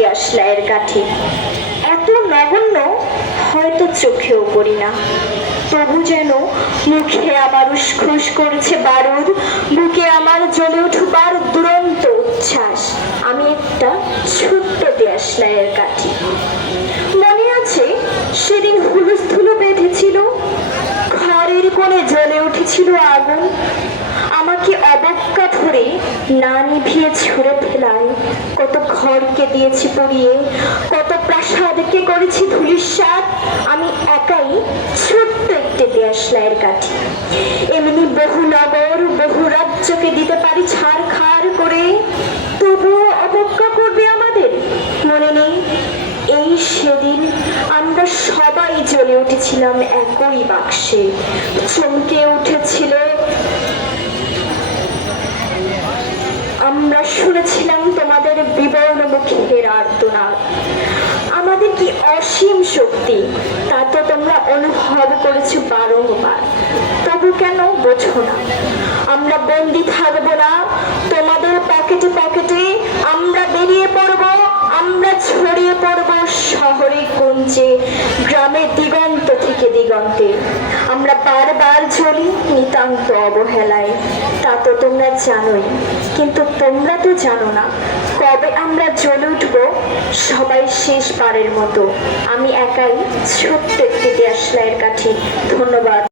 দেশলাইয়ের কাঠি। এত নগণ্য হয়তো চোখেও পড়ি না, তবু যেন মুখে আমার উসখুস করেছে বারুদ, বুকে আমার জ্বলে উঠবার দুরন্ত উচ্ছ্বাস। আমি একটা ছোট্ট দেশলাইয়ের কাঠি। মনে আছে সেদিন হুলস্থুলো বেঁধেছিল, ঘরের কোণে জ্বলে উঠেছিল আগুন। আমাকে অবজ্ঞা ধরে না নিভিয়ে ছুঁড়ে ফেলায় কত ঘরকে দিয়েছি পুড়িয়ে, কত প্রাসাদকে করেছি ধূলিসাৎ। আমি একাই ছোট্ট একটি দেশলাইয়ের কাঠি। এমনি বহু নগর বহু রাজ্যকে দিতে পারি ছাড়খাড় করে, তবুও অবজ্ঞা করবে আমাদের। মনে নেই এই সেদিন আমরা সবাই জ্বলে উঠেছিলাম একই বাক্সে, চমকে উঠেছিল। আমরা শুনেছিলাম তোমাদের বিবর্ণ মুখের আর্তনাদ। আমাদের কি অসীম শক্তি তা তো তোমরা অনুভব করেছো বারংবার, তবু কেন বোঝো না? আমরা বন্দি থাকবো না তোমাদের পকেটে পকেটে। আমরা বেরিয়ে পড়বো, আমরা ছড়িয়ে পড়বো শহরে কুঞ্জে, গ্রামের দিগন্ত থেকে দিগন্তে। আমরা বারবার চলি নিতান্ত অবহেলায়, তা তো তোমরা জানোই। কিন্তু তোমরা তো জানো না কবে আমরা জ্বলে উঠবো সবাই শেষবারের মতো। আমি একাই ছোট্ট একটি দেশলাইয়ের কাঠি। ধন্যবাদ।